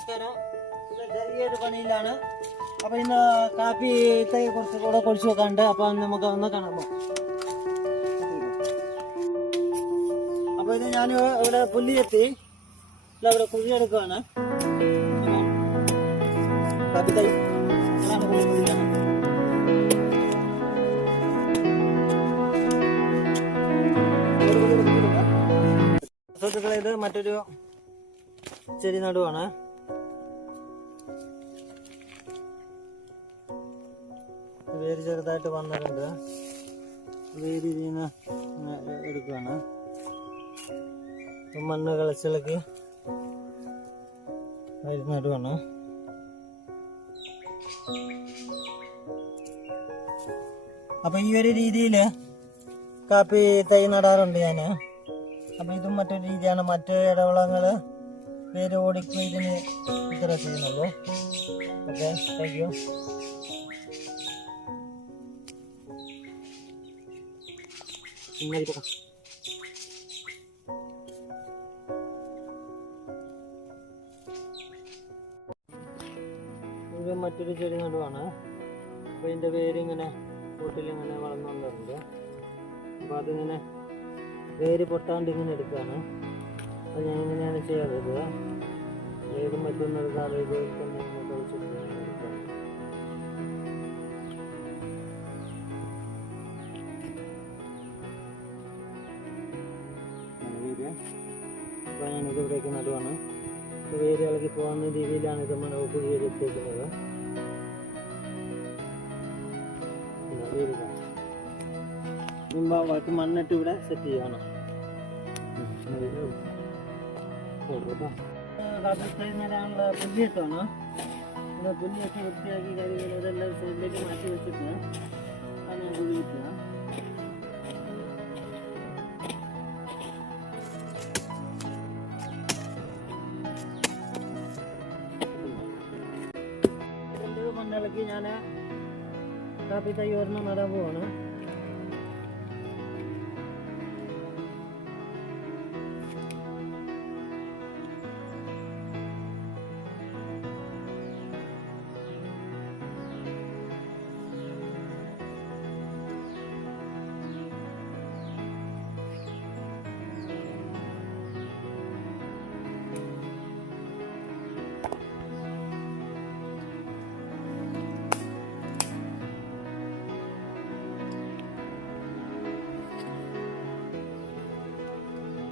നമസ്കാരം. ഇത് ചെറിയൊരു പണിയിലാണ്. അപ്പൊ ഇന്ന് കാപ്പി തൈ കുറച്ചുകൂടെ കൊഴിച്ചു വെക്കാണ്ട്. അപ്പൊ നമുക്ക് ഒന്ന് കാണാമോ? അപ്പൊ ഇത് ഞാൻ ഇവിടെ പുല്ലി എത്തി ഇവിടെ കുഴിയെടുക്കുകയാണ്. കാപ്പി തൈ ഇത് മറ്റൊരു ചെടി നടുവാണ്. വേര് ചെറുതായിട്ട് വന്നിട്ടുണ്ട്. വേര് ഇതിന്ന് എടുക്കുകയാണ്. മണ്ണ് കളിച്ചിളക്കി നടുവാണ്. അപ്പൊ ഈ ഒരു രീതിയില് കാപ്പി തൈ നടാറുണ്ട് ഞാന്. അപ്പൊ ഇതും മറ്റൊരു രീതിയാണ്. മറ്റു ഇടവളങ്ങള് വേര് ഓടിക്കും ഇതിന് ഇത്ര ചെയ്യുന്നുള്ളൂ. Okay, thank you. ഇത് മറ്റൊരു ചെടി നടുവാണ്. അപ്പൊ ഇതിന്റെ വേരിങ്ങനെ കൂട്ടിലിങ്ങനെ വളർന്നുകൊണ്ടുണ്ട്. അപ്പൊ അതിങ്ങനെ വേര് പൊട്ടാണ്ട് ഇങ്ങനെ എടുക്കുകയാണ്. അത് ഞാൻ ഇങ്ങനെയാണ് ചെയ്യാറുള്ളത്. വേര് മറ്റൊന്നും എടുക്കാതെ ഇത് തന്നെ ഇങ്ങോട്ട് വെച്ചിട്ട് എടുക്കാം. അപ്പോൾ ഞാനിത് ഇവിടേക്ക് നടുവാണ്. വേര് ഇളകി പോകുന്ന രീതിയിലാണ് ഇത് കുഴിയെടുത്തേക്കുന്നത്. കുറച്ച് മണ്ണിട്ട് ഇവിടെ സെറ്റ് ചെയ്യണം. നടാനുള്ള പുല്ലിയിട്ടാണ്. ഇവിടെ പുല്ലിയൊക്കെ വൃത്തിയാക്കി കാര്യങ്ങൾ ഇതെല്ലാം സൈഡിലേക്ക് മാറ്റി വെച്ചിട്ട് അത് ഞാൻ കുഴിയിക്കുക. മണ്ണിളക്കി ഞാൻ കാപ്പി തൈ ഒരെണ്ണം നടാൻ പോവാണ്.